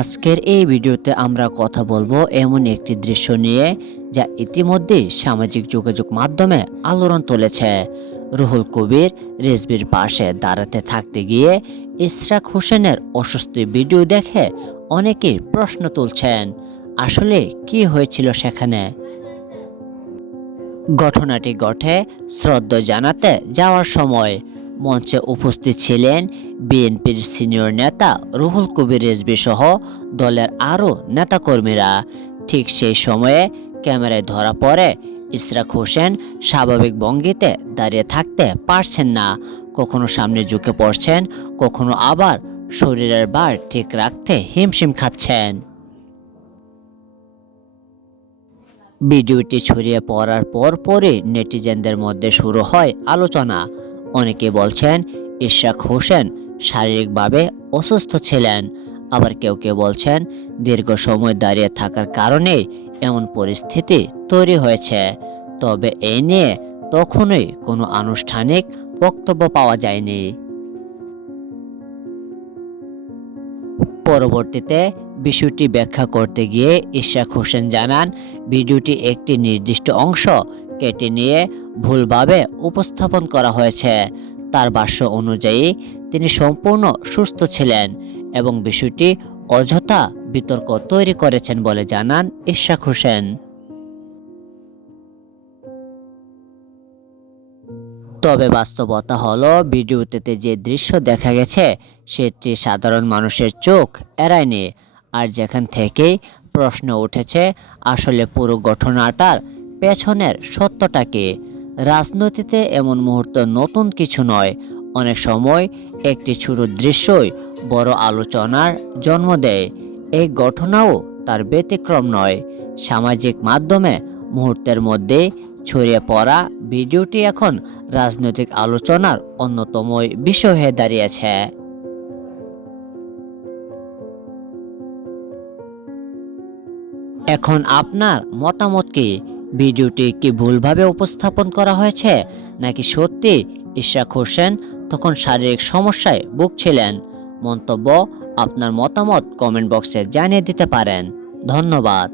আজকের এই ভিডিওতে আমরা কথা বলবো এমন একটি দৃশ্য নিয়ে যা ইতিমধ্যেই সামাজিক যোগাযোগ মাধ্যমে আলোড়ন তুলেছে। রুহুল কবির রিজভীর পাশে দাঁড়াতে থাকতে গিয়ে ইশরাক হোসেনের অস্বস্তি ভিডিও দেখে অনেকেই প্রশ্ন তুলছেন, আসলে কি হয়েছিল সেখানে। ঘটনাটি ঘটে শ্রদ্ধা জানাতে যাওয়ার সময়। মঞ্চে উপস্থিত ছিলেন বিএনপির সিনিয়র নেতা রুহুল কবির রিজভী সহ দলের আরও নেতাকর্মীরা। ঠিক সেই সময়ে ক্যামেরায় ধরা পড়ে ইশরাক হোসেন স্বাভাবিক ভঙ্গিতে দাঁড়িয়ে থাকতে পারছেন না। কখনো সামনে ঝুঁকে পড়ছেন, কখনো আবার শরীরের ভার ঠিক রাখতে হিমশিম খাচ্ছেন। ভিডিওটি ছড়িয়ে পড়ার পরই নেটিজেনদের মধ্যে শুরু হয় আলোচনা। অনেকে বলছেন ইশরাক হোসেন শারীরিকভাবে অসুস্থ ছিলেন, আবার কেউ কেউ বলছেন দীর্ঘ সময় দাঁড়িয়ে থাকার কারণে এমন পরিস্থিতি তৈরি হয়েছে। তবে এই নিয়ে তখনই কোনো আনুষ্ঠানিক বক্তব্য পাওয়া যায়নি। পরবর্তীতে বিষয়টি ব্যাখ্যা করতে গিয়ে ইশরাক হোসেন জানান, ভিডিওটি একটি নির্দিষ্ট অংশ কেটে নিয়ে ভুলভাবে উপস্থাপন করা হয়েছে। তার ভাষ্য অনুযায়ী তিনি সম্পূর্ণ সুস্থ ছিলেন এবং বিষয়টি অযথা বিতর্ক তৈরি করেছেন বলে জানান ইশরাক হোসেন। তবে বাস্তবতা হলো, ভিডিওতে যে দৃশ্য দেখা গেছে সেটি সাধারণ মানুষের চোখ এড়ায়নি। আর যেখান থেকেই প্রশ্ন উঠেছে, আসলে পুরো ঘটনাটার পেছনের সত্যটা কি। রাজনীতিতে এমন মুহূর্ত নতুন কিছু নয়। অনেক সময় একটি ছোট দৃশ্যই বড় আলোচনার জন্ম দেয়। এই ঘটনাও তার ব্যতিক্রম নয়। সামাজিক মাধ্যমে মুহূর্তের মধ্যে ছড়িয়ে পড়া ভিডিওটি এখন রাজনৈতিক আলোচনার অন্যতম বিষয় হয়ে দাঁড়িয়েছে। এখন আপনার মতামত কি? ভিডিওটি কি ভুলভাবে উপস্থাপন করা হয়েছে, নাকি সত্যি ইশরাক হোসেন তখন শারীরিক সমস্যায় ভুগছিলেন? মন্তব্য আপনার মতামত কমেন্ট বক্সে জানিয়ে দিতে পারেন। ধন্যবাদ।